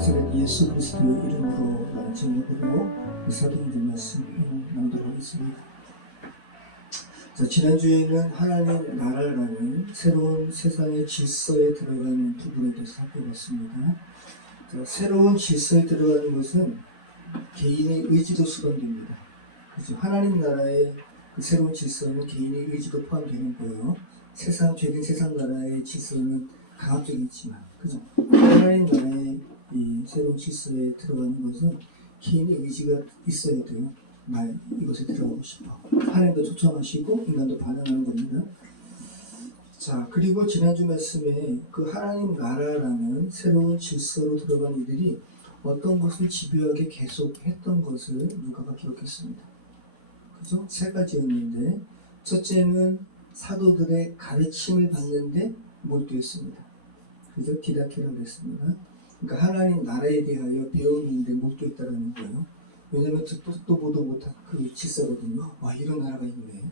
나사렛 예수 그리스도의 이름으로 제목으로 사도행전 말씀 나누도록 하겠습니다. 자, 지난주에는 하나님 나라라는 새로운 세상의 질서에 들어가는 부분에 대해서 살펴봤습니다. 자, 새로운 질서에 들어가는 것은 개인의 의지도 수반됩니다. 그렇죠? 하나님 나라의 그 새로운 질서는 개인의 의지도 포함되는 거예요. 죄된 세상 나라의 질서는 강압적이지만, 그죠? 하나님 나라의 이 새로운 질서에 들어가는 것은 개인의 의지가 있어야 돼요. 이것에 들어가고 싶어. 하나님도 초청하시고 인간도 반응하는 겁니다. 자, 그리고 지난주 말씀에 그 하나님 나라라는 새로운 질서로 들어간 이들이 어떤 것을 집요하게 계속했던 것을 누가가 기록했습니다. 그죠? 세 가지였는데, 첫째는 사도들의 가르침을 받는데 몰두했습니다. 그래서 디다케라고 했습니다. 그러니까 하나님 나라에 대하여 배우는데 몰두했다는 거예요. 왜냐하면 듣도 보도 못한 그 질서거든요. 와, 이런 나라가 있네.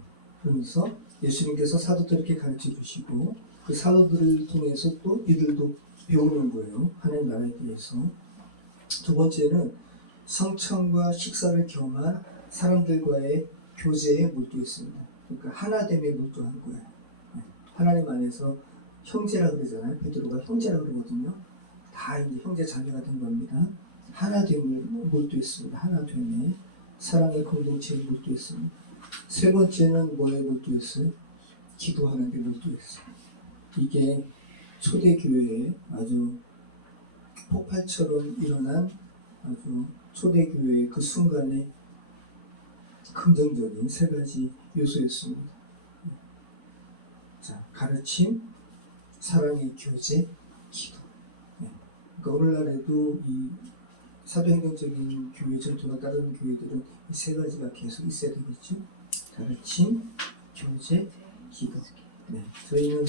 그러면서 예수님께서 사도들에게 가르쳐 주시고 그 사도들을 통해서 또 이들도 배우는 거예요. 하나님 나라에 대해서. 두 번째는 성찬과 식사를 겸한 사람들과의 교제에 몰두했습니다. 그러니까 하나됨에 몰두한 거예요. 하나님 안에서 형제라 그러잖아요. 베드로가 형제라 그러거든요. 다 이제 형제 자매가 된 겁니다. 하나됨을 몰두했습니다. 하나됨에 사랑의 공동체에 몰두했습니다. 세 번째는 뭐에 몰두했어요? 기도하는 데 몰두했어요. 이게 초대교회에 아주 폭발처럼 일어난 아주 초대교회의 그 순간에 긍정적인 세 가지 요소였습니다. 자, 가르침, 사랑의 교제, 기도. 그러니까 오늘날에도 이 사도행전적인 교회 전통을 따르는 교회들은 이 세 가지가 계속 있어야 되겠죠. 가르침, 교제, 기도. 네, 저희는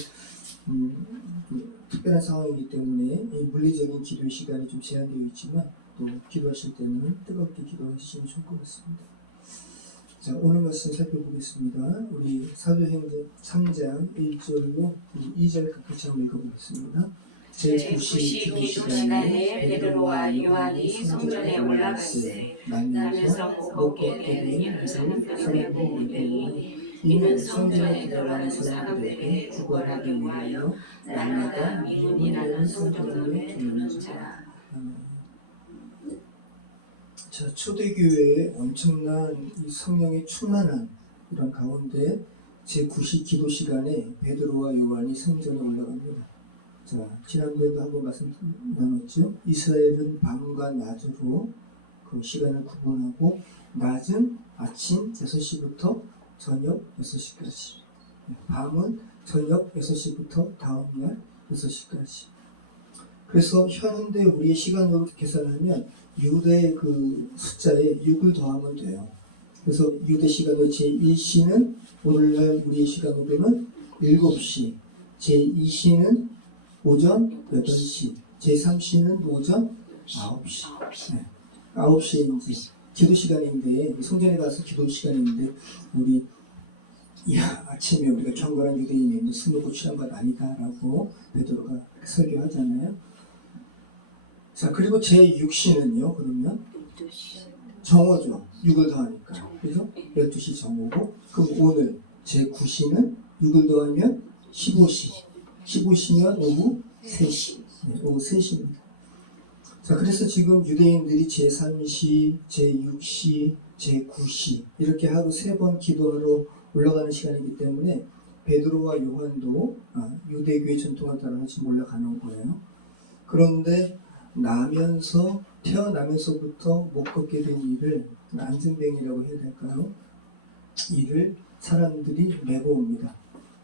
특별한 상황이기 때문에 이 물리적인 기도 시간이 좀 제한되어 있지만 또 기도하실 때는 뜨겁게 기도하시면 좋을 것 같습니다. 자, 오늘 말씀 살펴보겠습니다. 우리 사도행전 3장 1절로 2절 같이 한번 읽어보겠습니다. 제90 기도 시간에 베드로와 요한이 성전에 올라갈새 나면서 먹게 되는 것을 설명하고 이르니 이는 성전에 들어가는 사람들에게 구걸하기 위하여 날마다 미문이라는 성전을 두는 자라. 자, 초대교회의 엄청난 이 성령의 충만한 이런 가운데 제90 기도 시간에 베드로와 요한이 성전에 올라갑니다. 자, 지난번에도 한번 말씀 나눴죠. 이스라엘은 밤과 낮으로 그 시간을 구분하고 낮은 아침 6시부터 저녁 6시까지, 밤은 저녁 6시부터 다음날 6시까지. 그래서 현대 우리의 시간으로 계산하면 유대 그 숫자에 6을 더하면 돼요. 그래서 유대 시간으로 제1시는 오늘날 우리의 시간으로는 7시, 제2시는 오전 8시, 제3시는 오전 9시. 네. 9시에 이제 기도 시간인데, 성전에 가서 기도 시간인데, 아침에 우리가 경건한 유대인이 술 먹고 취한 것 아니다라고 베드로가 설교하잖아요. 자, 그리고 제6시는요, 그러면 정오죠. 6을 더하니까. 그래서 12시 정오고, 그럼 오늘 제9시는 6을 더하면 15시. 15시면 오후 3시. 네, 오후 3시입니다. 자, 그래서 지금 유대인들이 제3시, 제6시, 제9시 이렇게 하루 3번 기도하러 올라가는 시간이기 때문에 베드로와 요한도 유대교의 전통을 따라 지금 올라가는 거예요. 그런데 태어나면서부터 못 걷게 된 일을 안전병이라고 해야 될까요? 이를 사람들이 메고 옵니다.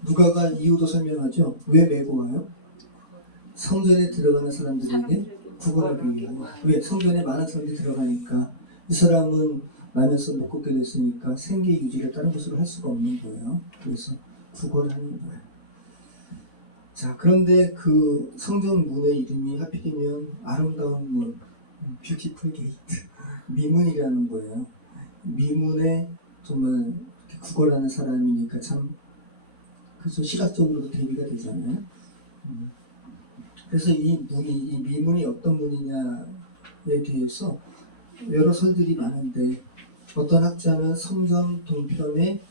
누가가 이유도 설명하죠. 왜 메고 와요? 성전에 들어가는 사람들에게 구걸하기 위하여. 왜? 성전에 많은 사람들이 들어가니까 이 사람은 나면서 못 걷게 됐으니까 생계 유지를 다른 것으로 할 수가 없는 거예요. 그래서 구걸하는 거예요. 자, 그런데 그 성전 문의 이름이 하필이면 아름다운 문, 뷰티풀 게이트, 미문이라는 거예요. 미문에 정말 구걸하는 사람이니까 참 그래서 시각적으로도 대비가 되잖아요. 그래서 이 미문이 어떤 문이냐 대해서 여러 설들이 많은데 어떤 학자는 성전 동편에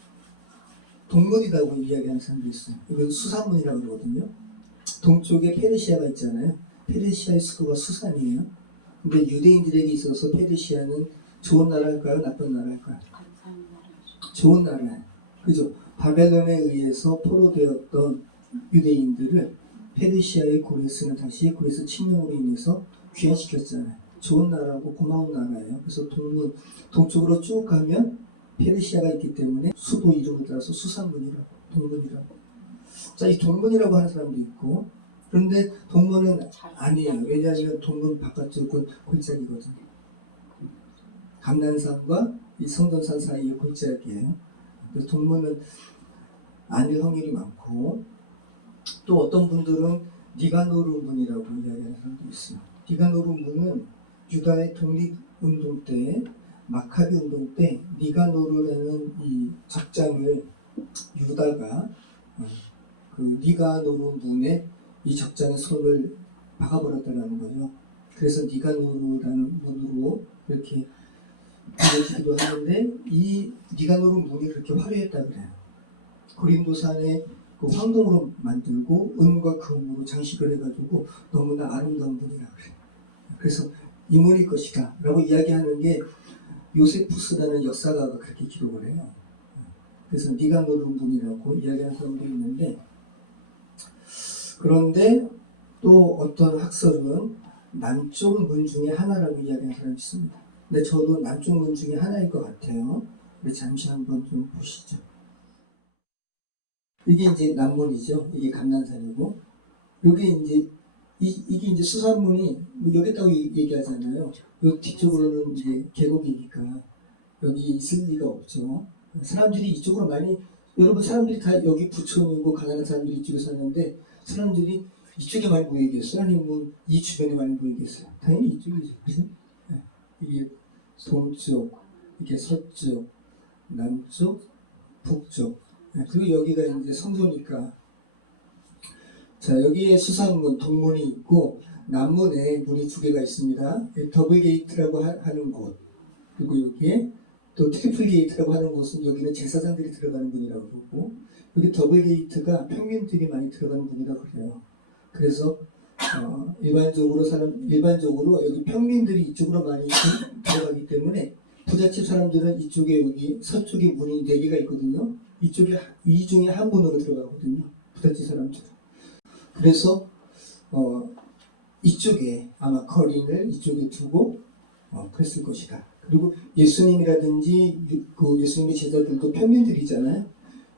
동문이라고 이야기하는 사람도 있어요. 이건 수산문이라고 그러거든요. 동쪽에 페르시아가 있잖아요. 페르시아의 수도가 수산이에요. 근데 유대인들에게 있어서 페르시아는 좋은 나라일까요? 나쁜 나라일까요? 좋은 나라예요. 그죠? 바벨론에 의해서 포로되었던 유대인들을 페르시아의 고레스는 다시 고레스 침략으로 인해서 귀환시켰잖아요. 좋은 나라고 고마운 나라예요. 그래서 동쪽으로 쭉 가면 페르시아가 있기 때문에 수도 이름을 따라서 수산문이라고, 동문이라고. 자, 이 동문이라고 하는 사람도 있고, 그런데 동문은 아니에요. 왜냐하면 동문 바깥쪽은 골짜기거든요. 감난산과 이 성전산 사이의 골짜기예요. 그래서 동문은 아닐 확률이 많고, 또 어떤 분들은 니가노르문이라고 이야기하는 사람도 있어요. 니가노르문은 유다의 독립운동 때, 마카비 운동 때 니가노르라는 이 적장을 유다가 그 니가노르문에 이 적장에 손을 박아버렸다는 거죠. 그래서 니가노르라는 문으로 이렇게 불려지기도 하는데 이 니가노르문이 그렇게 화려했다 그래요. 고린도산에 그 황동으로 만들고 은과 금으로 장식을 해가지고 너무나 아름다운 문이라 그래요. 그래서 이 문일 것이다 라고 이야기하는 게 요세푸스라는 역사가가 그렇게 기록을 해요. 그래서 니가노르 문이라고 이야기하는 사람도 있는데, 그런데 또 어떤 학설은 남쪽 문 중에 하나라고 이야기하는 사람이 있습니다. 근데 저도 남쪽 문 중에 하나일 것 같아요. 우리 잠시 한번 좀 보시죠. 이게 이제 남문이죠. 이게 감난산이고, 여기 이제 이게 이제 수산문이 여기 있다고 얘기하잖아요. 요 뒤쪽으로는 이제 계곡이니까 여기 있을 리가 없죠. 사람들이 이쪽으로 많이, 여러분 사람들이 다 여기 부천이고 가난한 사람들이 이쪽에 사는데 사람들이 이쪽에 많이 모이겠어요? 아니면 이 주변에 많이 모이겠어요? 당연히 이쪽이죠. 그죠? 네. 이게 동쪽, 이게 서쪽, 남쪽, 북쪽. 네. 그리고 여기가 이제 성소니까. 자, 여기에 수산문, 동문이 있고 남문에 문이 두 개가 있습니다. 더블 게이트라고 하는 곳, 그리고 여기에 또 트리플 게이트라고 하는 곳은 여기는 제사장들이 들어가는 문이라고 그러고, 여기 더블 게이트가 평민들이 많이 들어가는 문이라고 그래요. 그래서 일반적으로 여기 평민들이 이쪽으로 많이 들어가기 때문에 부잣집 사람들은 이쪽에 여기 서쪽에 문이 4개가 있거든요. 이쪽에 이 중에 한 문으로 들어가거든요. 부잣집 사람들은. 그래서 이쪽에 아마 거린을 이쪽에 두고 그랬을 것이다. 그리고 예수님이라든지 그 예수님의 제자들도 평민들이잖아요.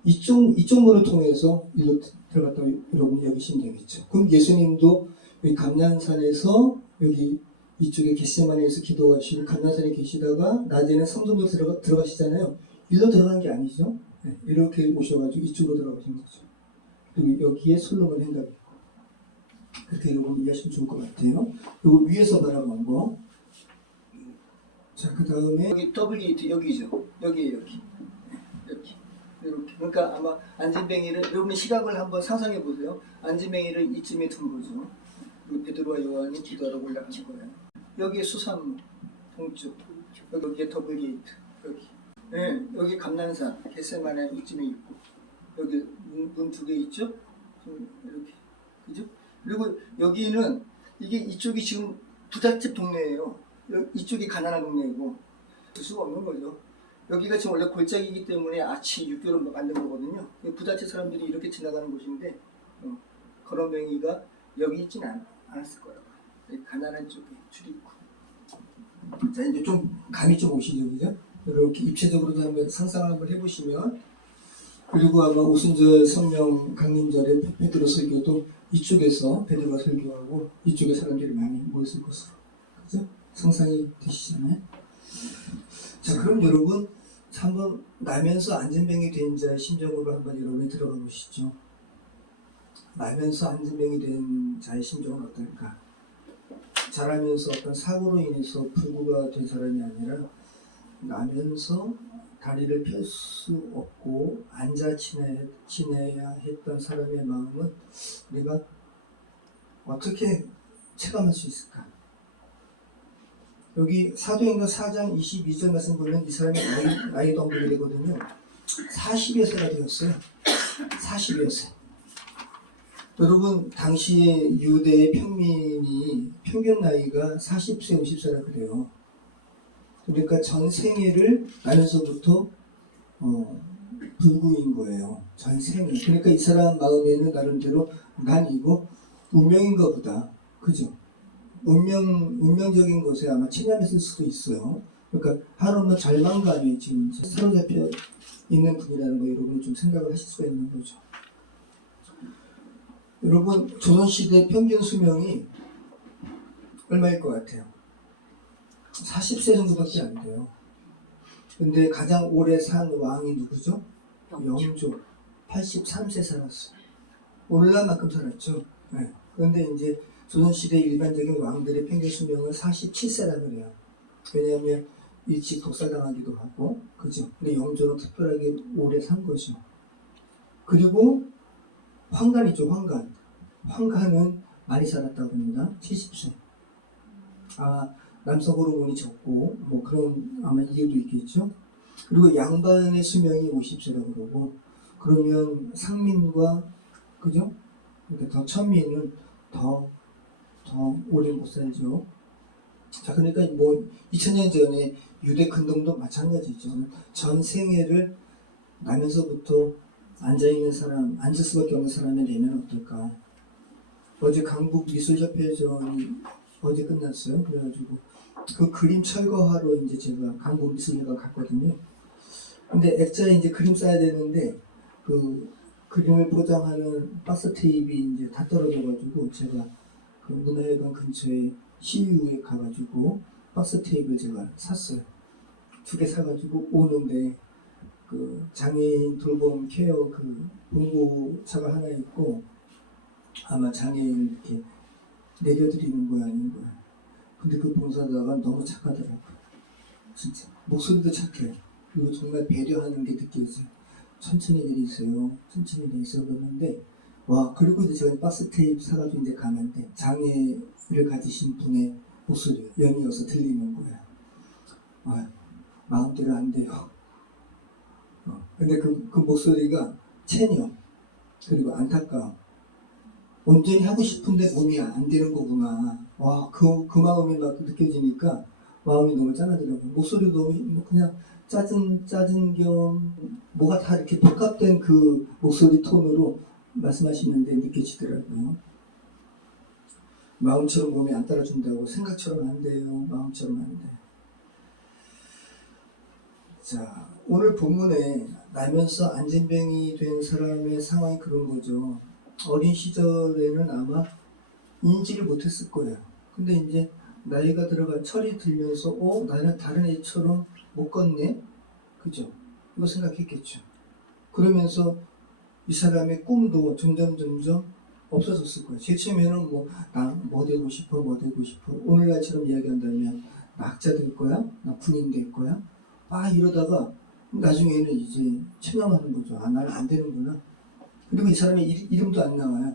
이쪽 문을 통해서 일로 들어갔다고 여러분이 여기시면 되겠죠. 그럼 예수님도 여기 감난산에서 여기 이쪽에 겟세마네에서 기도하시고 감난산에 계시다가 낮에는 성전으로 들어가시잖아요. 일로 들어간 게 아니죠. 네, 이렇게 오셔가지고 이쪽으로 들어가신 거죠. 그리고 여기에 솔로몬 행각이 있고, 그렇게 여러분 이해하시면 좋을 것 같아요. 그리고 위에서 바라본 거. 자, 그 다음에 여기 더블 게이트 여기죠. 여기 이렇게. 그러니까 아마 안진뱅이를, 여러분 시각을 한번 상상해 보세요. 안진뱅이를 이쯤에 둔 거죠. 그리고 베드로와 요한이 기도하러 올라가신 거예요. 여기에 수산문, 동쪽. 여기에 더블 게이트. 여기. 네, 여기 감난산, 겟세마네 이쯤에 있고. 여기 문 2개 있죠? 이렇게. 그죠? 그리고 여기는 이쪽이 지금 부잣집 동네예요. 이쪽이 가난한 동네이고 볼 수가 없는 거죠. 여기가 지금 원래 골짜기이기 때문에 아치 육교로 만든 거거든요. 부잣집 사람들이 이렇게 지나가는 곳인데 걸어맹이가 여기 있진 않았을 거예요. 가난한 쪽에 출입구. 자, 이제 좀 감이 좀 오시죠, 그죠? 이렇게 입체적으로도 한번 상상을 한번 해보시면, 그리고 아마 오순절 성령 강림절에 베드로 설교도 이쪽에서 베드로가 설교하고 이쪽에 사람들이 많이 모였을 것으로, 그죠? 상상이 되시잖아요. 자, 그럼 여러분 한번 나면서 안진뱅이 된 자의 심정으로 한번 여러분이 들어가 보시죠. 나면서 안진뱅이 된 자의 심정은 어떨까? 자라면서 어떤 사고로 인해서 불구가 된 사람이 아니라 나면서 다리를 펼 수 없고 앉아 지내야 했던 사람의 마음은 우리가 어떻게 체감할 수 있을까? 여기 사도행전 4장 22절 말씀 보면 이 사람이 나이도 어리게 되거든요. 40여 세가 되었어요. 40여 세. 여러분 당시에 유대의 평민이 평균 나이가 40세, 50세라 그래요. 그러니까 전 생애를 나면서부터 불구인 거예요. 전 생애. 그러니까 이 사람 마음에는 나름대로 난 이거 운명인가 보다. 그죠? 운명적인 것에 아마 체념했을 수도 있어요. 그러니까 하루는 절망감에 지금 사로잡혀 있는 분이라는 거 여러분이 좀 생각을 하실 수가 있는 거죠. 여러분 조선시대 평균 수명이 얼마일 것 같아요? 40세 정도밖에 안 돼요. 근데 가장 오래 산 왕이 누구죠? 영조. 83세 살았어요. 오늘날만큼 살았죠. 네. 그런데 이제 조선시대 일반적인 왕들의 평균 수명은 47세라 그래요. 왜냐하면 일찍 독살당하기도 하고, 그죠? 근데 영조는 특별하게 오래 산 거죠. 그리고 환관 있죠, 환관. 환관은 많이 살았다고 합니다. 70세. 남성 호르몬이 적고, 뭐 그런 아마 이유도 있겠죠. 그리고 양반의 수명이 50세라고 그러고, 그러면 상민과, 그죠? 그러니까 더 천민은 더 오래 못 살죠. 자, 그러니까 뭐 2000년 전에 유대 근동도 마찬가지죠. 전 생애를 나면서부터 앉아있는 사람, 앉을 수밖에 없는 사람의 내면 어떨까. 어제 강북 미술협회전이 어제 끝났어요. 그래가지고 그 그림 철거하러 이제 제가 강북 미술회관 갔거든요. 근데 액자에 이제 그림 써야 되는데 그 그림을 포장하는 박스 테이프가 이제 다 떨어져가지고 제가 그 문화회관 근처에 CU에 가가지고 박스 테이프를 제가 샀어요. 2개 사가지고 오는데 그 장애인 돌봄 케어 그 봉고차가 하나 있고 아마 장애인 이렇게 내려드리는 모양인 거야. 근데 그 봉사자가 너무 착하더라고요. 진짜 목소리도 착해요. 그리고 정말 배려하는 게 느껴져요. 천천히 내리세요. 천천히 내리세요. 그러는데 와, 그리고 이제 제가 박스 테이프 사가지고 이제 가는데 장애를 가지신 분의 목소리가 연이어서 들리는 거야. 마음대로 안 돼요. 근데 그 목소리가 체념 그리고 안타까움. 온전히 하고 싶은데 몸이 안 되는 거구나. 와, 그 마음이 막 느껴지니까 마음이 너무 짠하더라고요. 목소리도 너무 그냥 짜증 겸 뭐가 다 이렇게 복합된 그 목소리 톤으로 말씀하시는데 느껴지더라고요. 마음처럼 몸이 안 따라준다고. 생각처럼 안 돼요. 마음처럼 안 돼. 자, 오늘 본문에 나면서 안진병이 된 사람의 상황이 그런 거죠. 어린 시절에는 아마 인지를 못했을 거예요. 근데 이제 나이가 들어가 철이 들면서 나는 다른 애처럼 못 걷네? 그죠? 이거 생각했겠죠. 그러면서 이 사람의 꿈도 점점 없어졌을 거예요. 제일 처음에는 나 뭐 되고 싶어. 오늘날처럼 이야기한다면 나 학자 될 거야? 나 군인 될 거야? 이러다가 나중에는 이제 체념하는 거죠. 나는 안 되는구나. 그리고 이 사람의 이름도 안 나와요.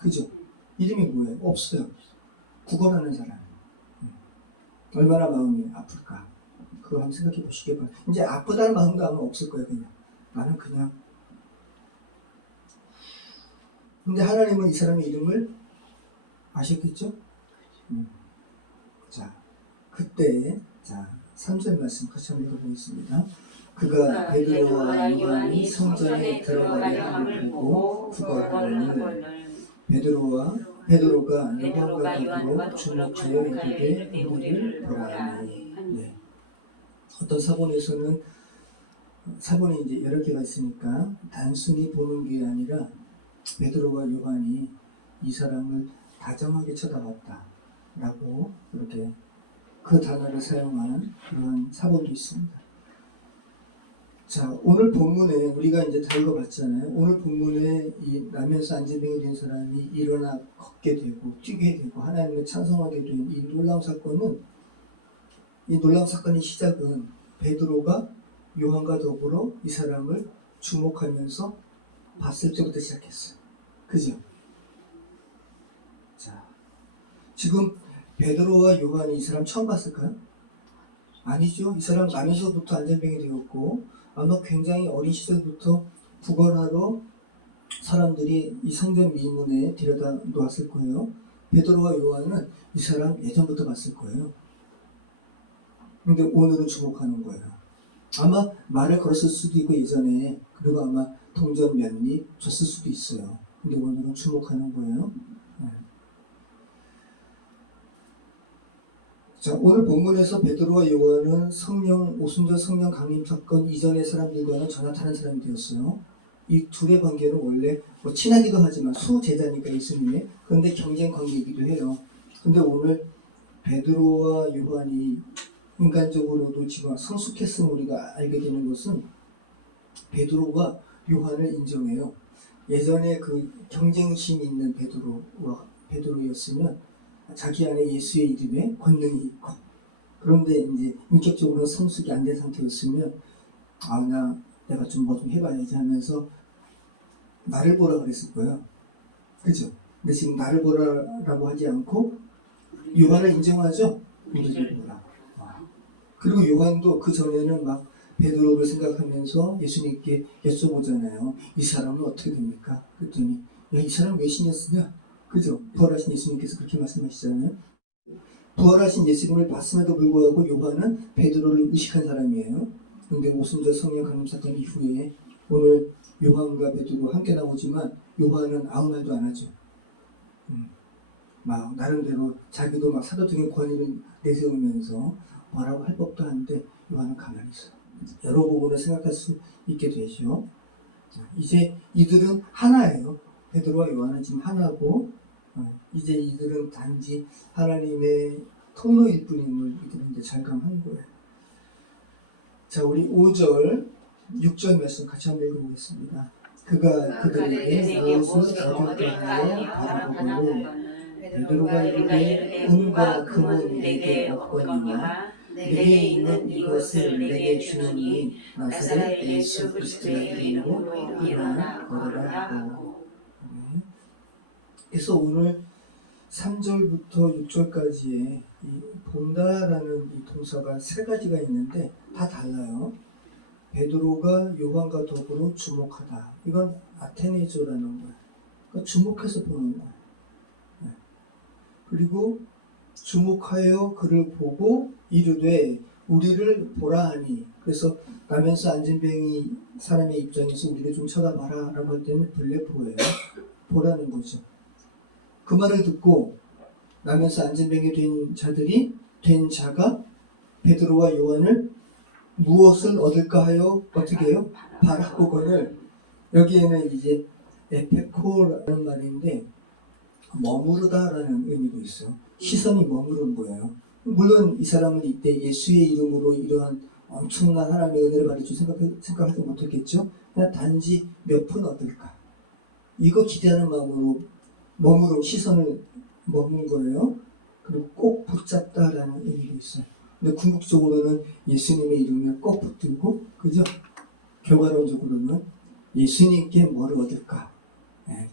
그죠? 이름이 뭐예요? 없어요. 구걸하는 사람. 얼마나 마음이 아플까. 그거 한번 생각해 보시기 바랍니다. 이제 아프다는 마음도 아마 없을 거예요. 그냥 나는 그냥. 근데 하나님은 이 사람의 이름을 아셨겠죠? 자, 그때 3절 말씀 같이 한번 읽어보겠습니다. 그가 베드로와 요한이 성전에 들어가는 함을 보고 구걸하니 베드로가 요한과 더불어 주목하여 이르되 우리를 보라니. 네. 어떤 사본에서는 사본이 이제 여러 개가 있으니까 단순히 보는 게 아니라 베드로와 요한이 이 사람을 다정하게 쳐다봤다라고 이렇게 그 단어를 사용한 그런 사본도 있습니다. 자, 오늘 본문에 우리가 이제 다 읽어봤잖아요. 오늘 본문에 이 나면서 안진병이 된 사람이 일어나 걷게 되고 뛰게 되고 하나님을 찬송하게 된 이 놀라운 사건은 이 놀라운 사건의 시작은 베드로가 요한과 더불어 이 사람을 주목하면서 봤을 때부터 시작했어요. 그죠? 자, 지금 베드로와 요한이 이 사람 처음 봤을까요? 아니죠. 이 사람 나면서부터 안전병이 되었고 아마 굉장히 어린 시절부터 구걸하러 사람들이 이 성전 미문에 데려다 놓았을 거예요. 베드로와 요한은 이 사람 예전부터 봤을 거예요. 근데 오늘은 주목하는 거예요. 아마 말을 걸었을 수도 있고 예전에, 그리고 아마 동전 몇 입 줬을 수도 있어요. 근데 오늘은 주목하는 거예요. 자, 오늘 본문에서 베드로와 요한은 오순절 성령 강림 사건 이전의 사람들과는 전혀 다른 사람이 되었어요. 이 둘의 관계는 원래 친하기도 하지만 수제자니까 예수님의, 그런데 경쟁 관계이기도 해요. 근데 오늘 베드로와 요한이 인간적으로도 지금 성숙했음을 우리가 알게 되는 것은 베드로가 요한을 인정해요. 예전에 그 경쟁심이 있는 베드로였으면 자기 안에 예수의 이름에 권능이 있고, 그런데 이제 인격적으로 성숙이 안 된 상태였으면 내가 좀 뭐 좀 해봐야지 하면서 나를 보라 그랬을 거예요. 그죠? 근데 지금 나를 보라라고 하지 않고 요한을 인정하죠? 우리를 보라. 그리고 요한도 그 전에는 막 베드로를 생각하면서 예수님께 여쭤보잖아요. 이 사람은 어떻게 됩니까? 그랬더니 이 사람 왜 신이었으냐? 그죠? 부활하신 예수님께서 그렇게 말씀하시잖아요. 부활하신 예수님을 봤음에도 불구하고 요한은 베드로를 의식한 사람이에요. 그런데 오순절 성령 강림 사건 이후에 오늘 요한과 베드로 함께 나오지만 요한은 아무 말도 안 하죠. 막 나름대로 자기도 막 사도적인 권위를 내세우면서 뭐라고 할 법도 한데 요한은 가만히 있어요. 여러 부분을 생각할 수 있게 되죠. 이제 이들은 하나예요. 베드로와 요한은 지금 하나고, 이제 이들은 단지 하나님의 통로일 뿐임을 이들은 이제 절감한 거예요. 자, 우리 5절, 6절 말씀 같이 한번 읽어보겠습니다. 그가 그들에게 무엇을 얻을까 하여 바라보고 베드로가 이르되 은과 금은 내게 없거니와 내게 있는 이것을 내게 주노니 나사렛 예수 그리스도의 이름으로 일어나 걸어라 하고. 그래서 오늘 3절부터 6절까지의 이 본다라는 이 동사가 세 가지가 있는데 다 달라요. 베드로가 요한과 더불어 주목하다. 이건 아테네조라는 거예요. 그러니까 주목해서 보는 거예요. 그리고 주목하여 그를 보고 이르되 우리를 보라 하니, 그래서 나면서 안진뱅이 사람의 입장에서 우리를 좀 쳐다봐라 라고 할 때는 블레포예요. 보라는 거죠. 그 말을 듣고 나면서 안진뱅이 된 자가 베드로와 요한을 무엇을 얻을까 하여 어떻게 해요? 바라보거늘. 여기에는 이제 에페코라는 말인데 머무르다라는 의미도 있어요. 시선이 머무르는 거예요. 물론 이 사람은 이때 예수의 이름으로 이러한 엄청난 하나님의 은혜를 받을 줄 생각하지 못했겠죠. 그냥 단지 몇 푼 얻을까, 이거 기대하는 마음으로 시선을 머문 거예요. 그리고 꼭 붙잡다라는 의미도 있어요. 근데 궁극적으로는 예수님의 이름을 꼭 붙들고, 그죠? 결과론적으로는 예수님께 뭘 얻을까,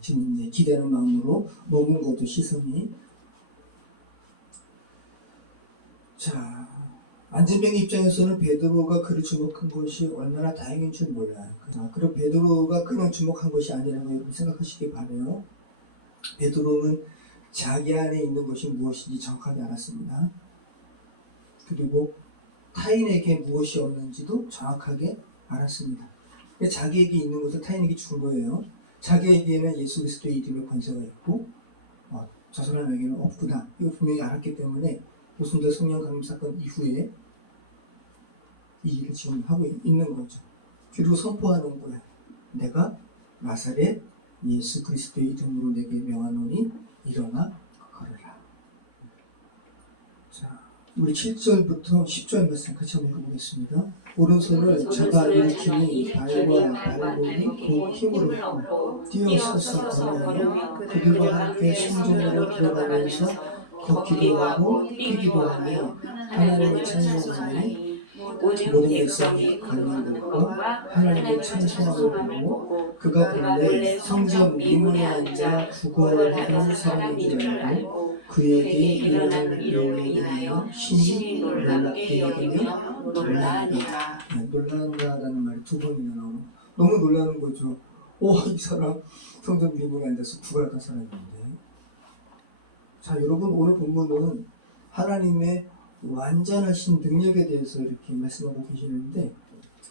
지금 이제 기대하는 마음으로 머문 거죠, 시선이. 자, 안진뱅이 입장에서는 베드로가 그를 주목한 것이 얼마나 다행인 줄 몰라요. 그리고 베드로가 그냥 주목한 것이 아니라고 여러분 생각하시기 바라요. 베드로는 자기 안에 있는 것이 무엇인지 정확하게 알았습니다. 그리고 타인에게 무엇이 없는지도 정확하게 알았습니다. 자기에게 있는 것을 타인에게 준 거예요. 자기에게는 예수 그리스도의 이름의 권세가 있고 저 사람에게는 없구나, 이거 분명히 알았기 때문에 오순절 성령 강림 사건 이후에 이 일을 지금 하고 있는 거죠. 그리고 선포하는 거예요. 내가 나사렛 예수 그리스도의 이름으로 내게 명하노니 일어나 걸어라. 자, 우리 7절부터 10절 말씀 같이 한번 읽어보겠습니다. 오른손을 잡아 일으키니 발과 발목이 곧 힘으로 뛰어서서 걸으며 그들과 함께 성전으로 들어가면서 걷기도 하고 뛰기도 하며 하나님을 찬송하니 오직 모든 백성이 백성이 거룩한 걷는 것과 것과 하나님을 하나님을 찬송함을 찬송함을 보고 보고 그가 그가 본래 본래 성전 성전 미문에 미문에 앉아 앉아 구걸하는 구걸하던 사람인 사람인 줄 줄 알고 알고 그에게 그에게 일어난 일어난 일로 일로 인하여 인하여 심히 심히 놀랍게 놀랍게 여기며 여기며 놀라니라. 놀란다라는 말이 두 번이나 나오는 너무 놀라는 거죠. 이 사람 성전 미문에 앉아서 구걸하던 사람인데. 자, 여러분 오늘 본문은 하나님의 완전하신 능력에 대해서 이렇게 말씀하고 계시는데,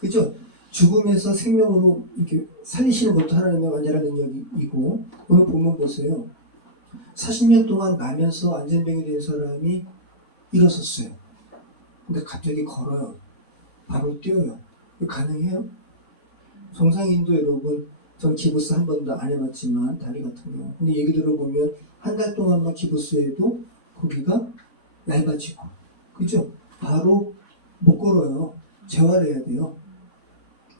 그죠? 죽음에서 생명으로 이렇게 살리시는 것도 하나님의 완전한 능력이고, 오늘 본문 보세요. 40년 동안 나면서 안전병이 된 사람이 일어섰어요. 근데 갑자기 걸어요. 바로 뛰어요. 이거 가능해요? 정상인도 여러분, 전 기부스 한 번도 안 해봤지만 다리 같은 경우. 근데 얘기 들어보면 한 달 동안만 기부스해도 거기가 얇아지고, 그죠? 바로 못 걸어요. 재활해야 돼요.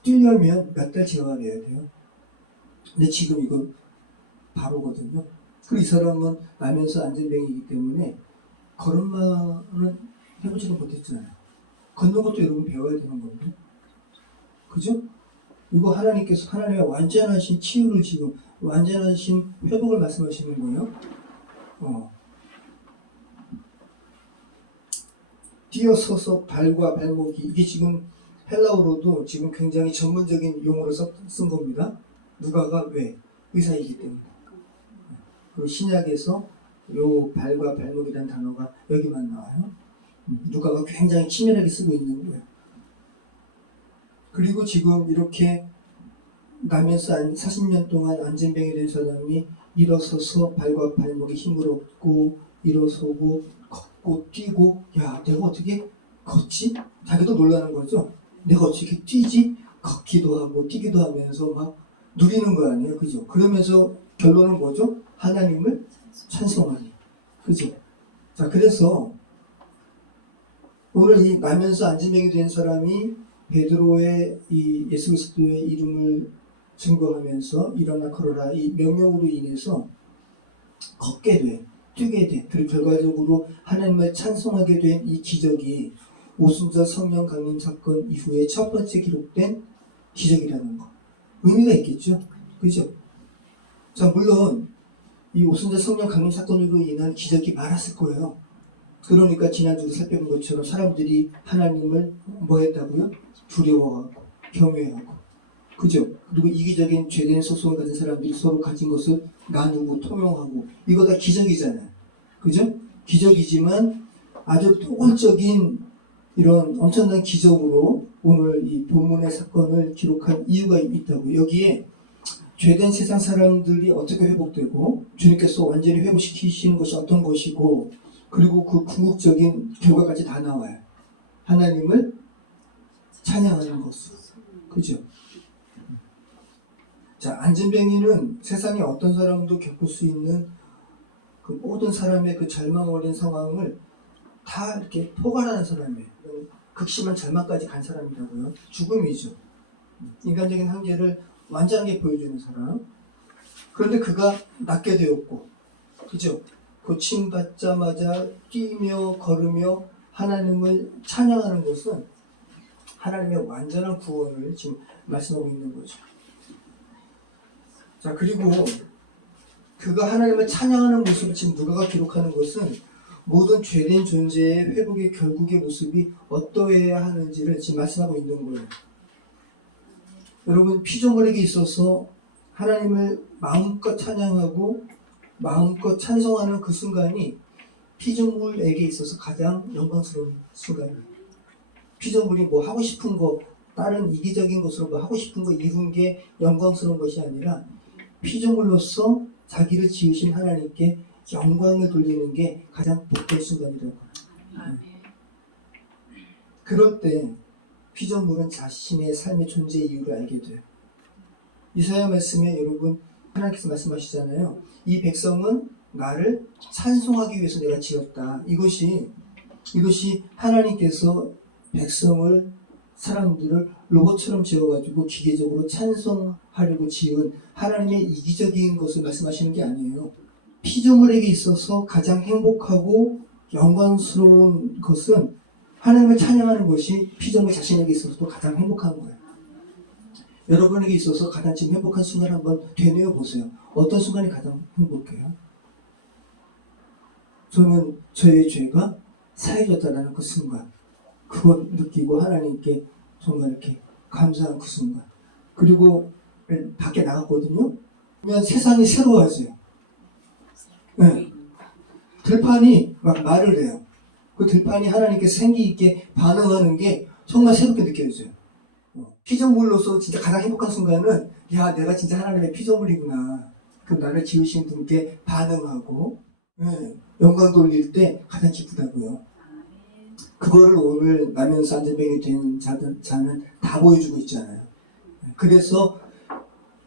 뛰려면 몇 달 재활해야 돼요. 근데 지금 이거 바로거든요. 그리고 이 사람은 나면서 안전병이기 때문에 걸음마는 해보지도 못했잖아요. 걷는 것도 여러분 배워야 되는 건데, 그죠? 이거 하나님께서 하나님의 완전하신 치유를 지금 완전하신 회복을 말씀하시는 거예요. 뛰어서서 발과 발목이, 이게 지금 헬라어로도 지금 굉장히 전문적인 용어로 쓴 겁니다. 누가가 왜? 의사이기 때문에. 그리고 신약에서 요 발과 발목이라는 단어가 여기만 나와요. 누가가 굉장히 치밀하게 쓰고 있는 거예요. 그리고 지금 이렇게 나면서 40년 동안 안전병이 된 사람이 일어서서 발과 발목에 힘을 얻고 일어서고 걷고 뛰고, 야, 내가 어떻게 걷지? 자기도 놀라는 거죠. 내가 어떻게 뛰지? 걷기도 하고 뛰기도 하면서 막 누리는 거 아니에요, 그죠? 그러면서 결론은 뭐죠? 하나님을 찬송하니, 그죠? 자, 그래서 오늘 이 나면서 안전병이 된 사람이 베드로의 이 예수 그리스도의 이름을 증거하면서 일어나 걸어라 이 명령으로 인해서 걷게 돼, 뛰게 돼. 그리고 결과적으로 하나님을 찬송하게 된 이 기적이 오순절 성령 강림 사건 이후에 첫 번째 기록된 기적이라는 거. 의미가 있겠죠? 그죠? 자, 물론 이 오순절 성령 강림 사건으로 인한 기적이 많았을 거예요. 그러니까 지난주에 살펴본 것처럼 사람들이 하나님을 뭐 했다고요? 두려워하고 경외하고, 그죠? 그리고 이기적인 죄된 속성을 가진 사람들이 서로 가진 것을 나누고 통용하고, 이거 다 기적이잖아요. 그죠? 기적이지만 아주 토골적인 이런 엄청난 기적으로 오늘 이 본문의 사건을 기록한 이유가 있다고. 여기에 죄된 세상 사람들이 어떻게 회복되고 주님께서 완전히 회복시키시는 것이 어떤 것이고, 그리고 그 궁극적인 결과까지 다 나와요. 하나님을 찬양하는 것으로. 그죠? 자, 안전병이는 세상에 어떤 사람도 겪을 수 있는 그 모든 사람의 그 절망 어린 상황을 다 이렇게 포괄하는 사람이에요. 극심한 절망까지 간 사람이라고요. 죽음이죠. 인간적인 한계를 완전하게 보여주는 사람. 그런데 그가 낫게 되었고, 그죠? 고침받자마자 뛰며 걸으며 하나님을 찬양하는 것은 하나님의 완전한 구원을 지금 말씀하고 있는 거죠. 자, 그리고 그가 하나님을 찬양하는 모습을 지금 누가가 기록하는 것은 모든 죄된 존재의 회복의 결국의 모습이 어떠해야 하는지를 지금 말씀하고 있는 거예요. 여러분, 피조물에게 있어서 하나님을 마음껏 찬양하고 마음껏 찬송하는 그 순간이 피조물에게 있어서 가장 영광스러운 순간이에요. 피조물이 뭐 하고 싶은 거, 다른 이기적인 것으로 뭐 하고 싶은 거 이룬 게 영광스러운 것이 아니라 피조물로서 자기를 지으신 하나님께 영광을 돌리는 게 가장 복된 순간이라고 합니다. 그럴 때 피조물은 자신의 삶의 존재 이유를 알게 돼요. 이사야 말씀에 여러분 하나님께서 말씀하시잖아요. 이 백성은 나를 찬송하기 위해서 내가 지었다. 이것이 하나님께서 백성을, 사람들을 로봇처럼 지어가지고 기계적으로 찬송하려고 지은 하나님의 이기적인 것을 말씀하시는 게 아니에요. 피조물에게 있어서 가장 행복하고 영광스러운 것은 하나님을 찬양하는 것이 피조물 자신에게 있어서도 가장 행복한 거예요. 여러분에게 있어서 가장 지금 행복한 순간 한번 되뇌어 보세요. 어떤 순간이 가장 행복해요? 저는 저의 죄가 사해졌다는 그 순간, 그걸 느끼고 하나님께 정말 이렇게 감사한 그 순간. 그리고 밖에 나갔거든요. 그러면 세상이 새로워져요. 네. 들판이 막 말을 해요. 그 들판이 하나님께 생기 있게 반응하는 게 정말 새롭게 느껴져요. 피조물로서 진짜 가장 행복한 순간은 야, 내가 진짜 하나님의 피조물이구나. 그 나를 지으신 분께 반응하고 영광 돌릴 때 가장 기쁘다고요. 그거를 오늘 나면서 안전병이 된 자는 다 보여주고 있잖아요. 그래서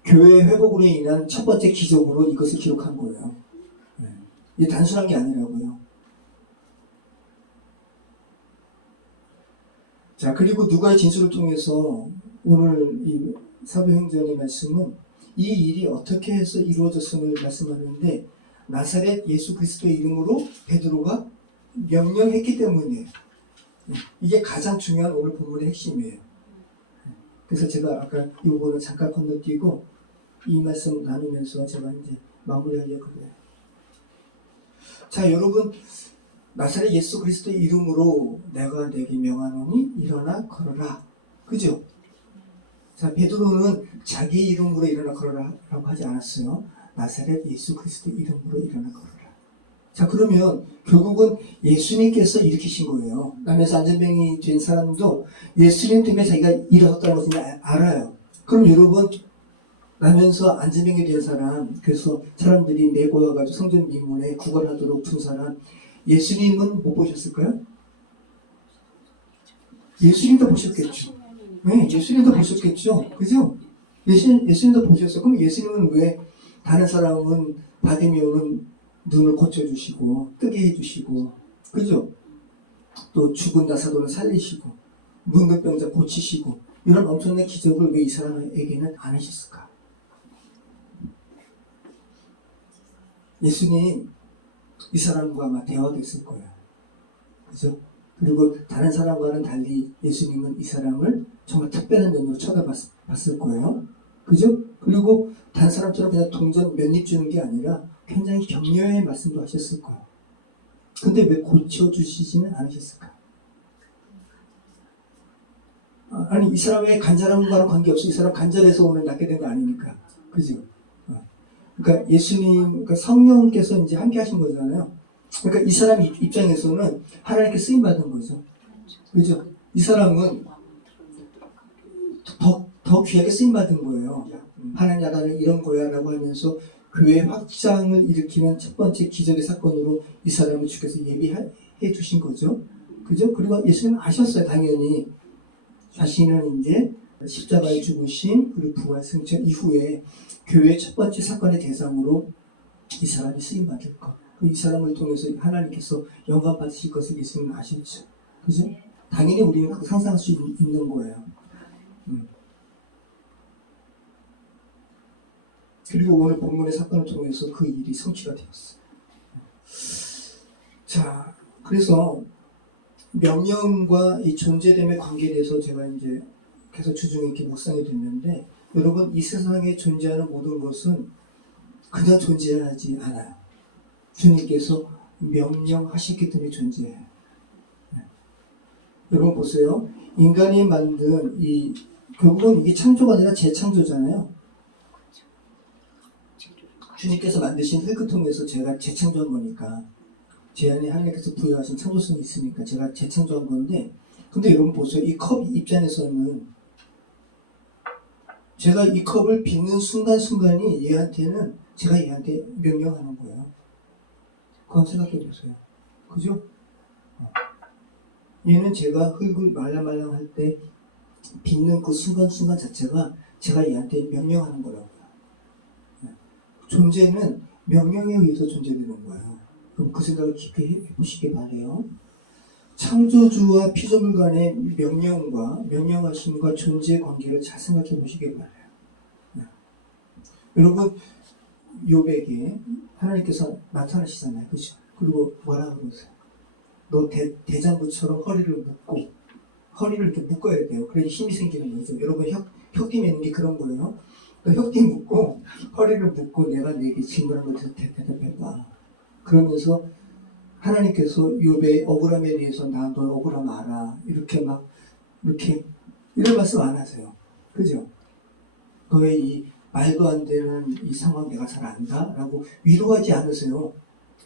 교회 회복으로 인한 첫 번째 기적으로 이것을 기록한 거예요. 이게 단순한 게 아니라고요. 자, 그리고 누가의 진술을 통해서 오늘 이 사도행전의 말씀은 이 일이 어떻게 해서 이루어졌음을 말씀하는데 나사렛 예수 그리스도의 이름으로 베드로가 명령했기 때문이에요. 이게 가장 중요한 오늘 본문의 핵심이에요. 그래서 제가 아까 이 부분을 잠깐 건너뛰고 이 말씀 나누면서 제가 이제 마무리하려고 그래요. 자, 여러분, 나사렛 예수 그리스도의 이름으로 내가 내게 명하노니 일어나 걸어라. 그죠? 자, 베드로는 자기 이름으로 일어나 걸어라 라고 하지 않았어요. 나사렛 예수 그리스도의 이름으로 일어나 걸어라. 자, 그러면 결국은 예수님께서 일으키신 거예요. 나면서 안전병이 된 사람도 예수님 때문에 자기가 일어섰다는 것을 알아요. 그럼 여러분, 나면서 안전병이 된 사람, 그래서 사람들이 내고여가지고 성전 미문에 구걸하도록 둔 사람, 예수님은 못 보셨을까요? 예수님도 보셨겠죠. 네, 예수님도 보셨겠죠. 그죠? 예수님도 보셨어요. 그럼 예수님은 왜 다른 사람은 바디메오는 눈을 고쳐주시고 뜨게 해주시고 그죠? 또 죽은 나사도를 살리시고 문둥병자 고치시고 이런 엄청난 기적을 왜 이 사람에게는 안 하셨을까? 예수님 이 사람과 아마 대화됐을 거예요. 그죠? 그리고 다른 사람과는 달리 예수님은 이 사람을 정말 특별한 눈으로 쳐다봤을 거예요. 그죠? 그리고 다른 사람처럼 그냥 동전 몇 입 주는 게 아니라 굉장히 격려의 말씀도 하셨을 거예요. 근데 왜 고쳐주시지는 않으셨을까? 아니, 이 사람의 간절함과는 관계없이 이 사람 간절해서 오늘 낫게 된 거 아니니까. 그죠? 그러니까 예수님, 그러니까 성령께서 이제 함께 하신 거잖아요. 그러니까 이 사람 입장에서는 하나님께 쓰임받은 거죠. 그죠? 이 사람은 더 귀하게 쓰임받은 거예요. 하나님 나라는 이런 거야 라고 하면서 교회 확장을 일으키는 첫 번째 기적의 사건으로 이 사람을 주께서 예비해 주신 거죠. 그죠? 그리고 예수님은 아셨어요. 당연히. 자신은 이제 십자가에 죽으신 그리고 부활 승천 이후에 교회의 첫 번째 사건의 대상으로 이 사람이 쓰임받을 것. 이 사람을 통해서 하나님께서 영광 받으실 것을 예수님은 아셨죠. 그죠? 당연히 우리는 상상할 수 있는 거예요. 그리고 오늘 본문의 사건을 통해서 그 일이 성취가 되었어요. 자, 그래서 명령과 이 존재됨의 관계에 대해서 제가 이제 계속 주중에 이렇게 묵상이 됐는데, 여러분, 이 세상에 존재하는 모든 것은 그냥 존재하지 않아요. 주님께서 명령하셨기 때문에 존재해요. 여러분 보세요. 인간이 만든 결국은 이게 창조가 아니라 재창조잖아요. 주님께서 만드신 흙을 통해서 제가 재창조한 거니까, 제 안에 하나님께서 부여하신 창조성이 있으니까 제가 재창조한 건데, 근데 여러분 보세요. 이 컵 입장에서는 제가 이 컵을 빚는 순간순간이 제가 얘한테 명령하는 거예요. 그건 생각해 보세요. 그죠? 얘는 제가 흙을 말랑말랑 할 때 빚는 그 순간순간 자체가 제가 얘한테 명령하는 거라고요. 존재는 명령에 의해서 존재되는 거예요. 그럼 그 생각을 깊이 해보시기 바래요. 창조주와 피조물 간의 명령과 명령하심과 존재의 관계를 잘 생각해 보시기 바래요. 여러분, 욥에게 하나님께서 나타나시잖아요. 그렇죠? 그리고 뭐라 그러세요? 너 대장부처럼 허리를 이렇게 묶어야 돼요. 그래야 힘이 생기는 거죠. 여러분 혁띠 매는 게 그런 거예요. 그러니까 혁띠 묶고 허리를 묶고 내가 내게 질문한 것에 대답해봐. 그러면서 하나님께서 욥의 억울함에 대해서 나 너 억울함 알아. 이렇게 이런 말씀 안 하세요. 그죠? 너의 이 말도 안 되는 이 상황 내가 잘 안다? 라고 위로하지 않으세요.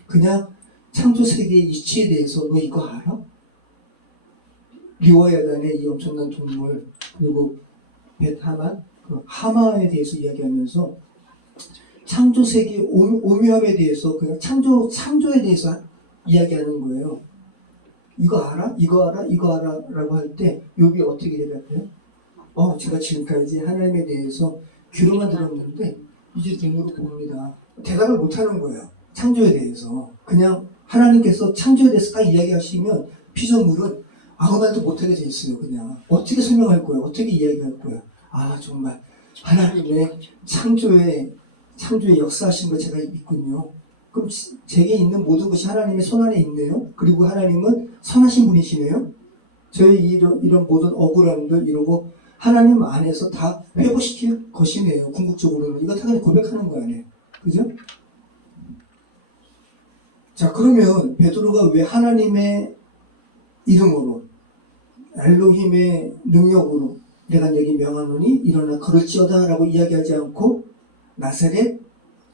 그냥 창조 세계의 이치에 대해서 너 이거 알아? 리워야단의 이 엄청난 동물, 그리고 벳하만, 그 하마에 대해서 이야기하면서 창조 세계의 오묘함에 대해서 그냥 창조에 대해서 이야기하는 거예요. 이거 알아? 이거 알아? 이거 알아? 라고 할 때 욥이 어떻게 대답해요? 제가 지금까지 하나님에 대해서 귀로만 들었는데 이제 눈으로 봅니다. 대답을 못하는 거예요. 창조에 대해서. 그냥 하나님께서 창조에 대해서 딱 이야기하시면 피조물은 아무 말도 못하게 돼 있어요. 그냥 어떻게 설명할 거예요? 어떻게 이야기할 거예요? 정말 하나님의 창조의 역사하신 걸 제가 믿군요. 그럼 제게 있는 모든 것이 하나님의 손안에 있네요. 그리고 하나님은 선하신 분이시네요. 저의 이런 모든 억울함들 이러고 하나님 안에서 다 회복시킬 것이네요. 궁극적으로는. 이거 당연히 고백하는 거 아니에요. 그죠? 자, 그러면 베드로가 왜 하나님의 이름으로 엘로힘의 능력으로 내가 내게 명하노니 일어나 걸을지어다 라고 이야기하지 않고 나사렛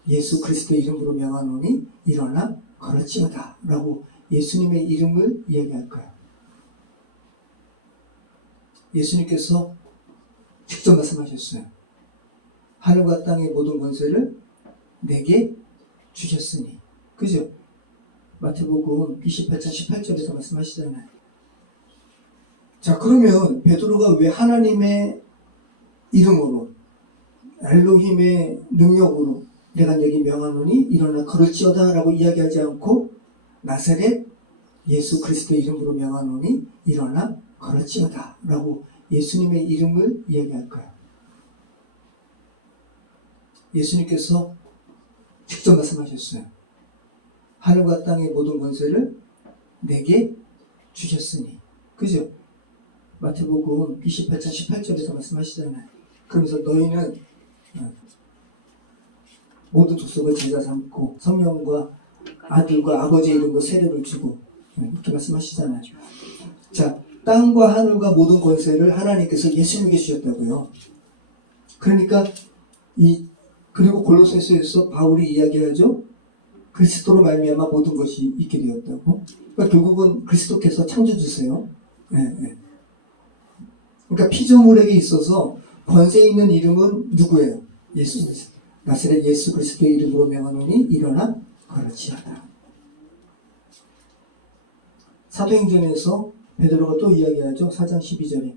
예수 그리스도의 이름으로 명하노니 일어나 걸을지어다 라고 예수님의 이름을 이야기할까요? 예수님께서 직접 말씀하셨어요. 하늘과 땅의 모든 권세를 내게 주셨으니. 그죠? 마태복음 28장 18절에서 말씀하시잖아요. 자, 그러면 베드로가 왜 하나님의 이름으로 엘로힘의 능력으로 내가 내게 명하노니 일어나 걸을지어다 라고 이야기하지 않고 나사렛 예수 그리스도의 이름으로 명하노니 일어나 걸을지어다 라고 예수님의 이름을 이야기할까요? 예수님께서 직접 말씀하셨어요. 하늘과 땅의 모든 권세를 내게 주셨으니. 그죠? 마태복음 28장 18절에서 말씀하시잖아요. 그러면서 너희는 모든 족속을 제자 삼고 성령과 아들과 아버지의 이름으로 세례를 주고 이렇게 말씀하시잖아요. 자, 땅과 하늘과 모든 권세를 하나님께서 예수님에게 주셨다고요. 그러니까 그리고 골로새서에서 바울이 이야기하죠. 그리스도로 말미암아 모든 것이 있게 되었다고. 그러니까 결국은 그리스도께서 창조주세요. 그러니까 피조물에게 있어서 권세 있는 이름은 누구예요? 예수 그리스도. 나사렛 예수 그리스도의 이름으로 명하노니 일어나 걸을지어다. 사도행전에서 베드로가 또 이야기하죠. 4장 12절에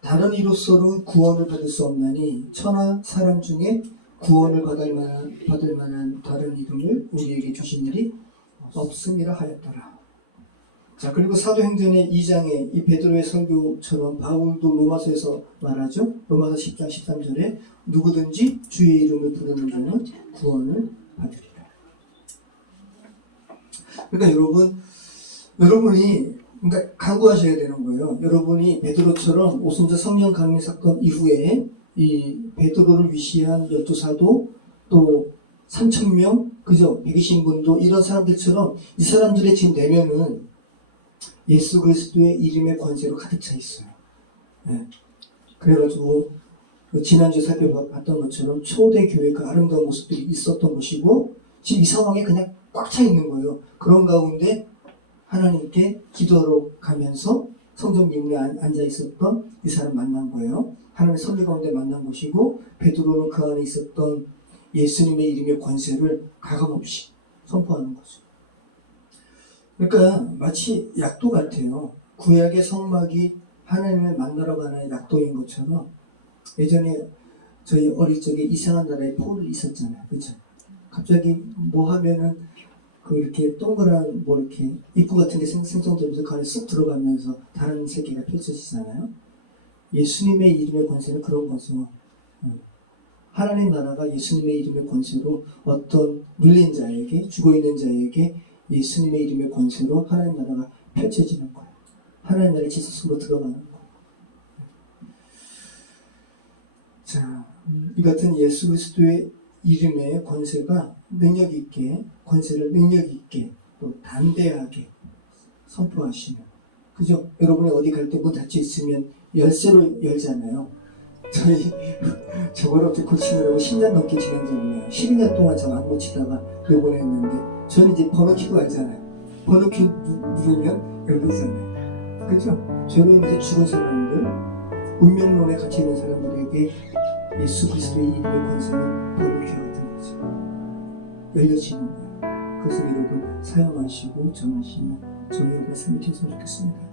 다른 이로서는 구원을 받을 수 없나니 천하 사람 중에 구원을 받을 만한 다른 이름을 우리에게 주신 일이 없음이라 하였더라. 자, 그리고 사도행전의 2장에 이 베드로의 설교처럼 바울도 로마서에서 말하죠. 로마서 10장 13절에 누구든지 주의 이름을 부르는 자는 구원을 받으리라. 그러니까 여러분이 그러니까 간구하셔야 되는 거예요. 여러분이 베드로처럼 오순절 성령 강림 사건 이후에 이 베드로를 위시한 12사도 또 3,000명, 그죠? 120분도 이런 사람들처럼 이 사람들의 지금 내면은 예수 그리스도의 이름의 권세로 가득 차 있어요. 그래가지고 지난주에 살펴봤던 것처럼 초대 교회의 그 아름다운 모습들이 있었던 것이고 지금 이 상황에 그냥 꽉 차 있는 거예요. 그런 가운데 하나님께 기도하러 가면서 성전 미문에 앉아 있었던 이 사람 만난 거예요. 하나님의 선비 가운데 만난 것이고 베드로는 그 안에 있었던 예수님의 이름의 권세를 가감없이 선포하는 거죠. 그러니까 마치 약도 같아요. 구약의 성막이 하나님을 만나러 가는 약도인 것처럼 예전에 저희 어릴 적에 이상한 나라에 폴이 있었잖아요. 그렇죠? 갑자기 뭐 하면은 이렇게 동그란 이렇게 입구 같은 게 생성되면서 그 안에 쑥 들어가면서 다른 세계가 펼쳐지잖아요. 예수님의 이름의 권세는 그런 거죠. 하나님 나라가 예수님의 이름의 권세로 어떤 눌린 자에게, 죽어있는 자에게 예수님의 이름의 권세로 하나님 나라가 펼쳐지는 거예요. 하나님 나라의 지식 속으로 들어가는 거예요. 자, 이 같은 예수 그리스도의 이름의 권세가 능력 있게, 권세를 능력 있게 또 담대하게 선포하시는, 그죠? 여러분이 어디 갈 때 문 닫혀 있으면 열쇠로 열잖아요. 저희 저걸 어떻게 고치느라고 10년 넘게 지난 적이 있네요. 12년 동안 저 안 고치다가 요번에 했는데, 저는 이제 번호 키고 알잖아요. 번호 키 누르면 열리잖아요. 그죠? 저로 인해서 죽은 사람들, 운명론에 갇혀 있는 사람들에게 예수 그리스도의 이름의 권세는 번호키 같은 거죠. 열려지는 거예요. 그래서 여러분 사용하시고 전하시는 저희 여러분 삶이 되었으면 좋겠습니다.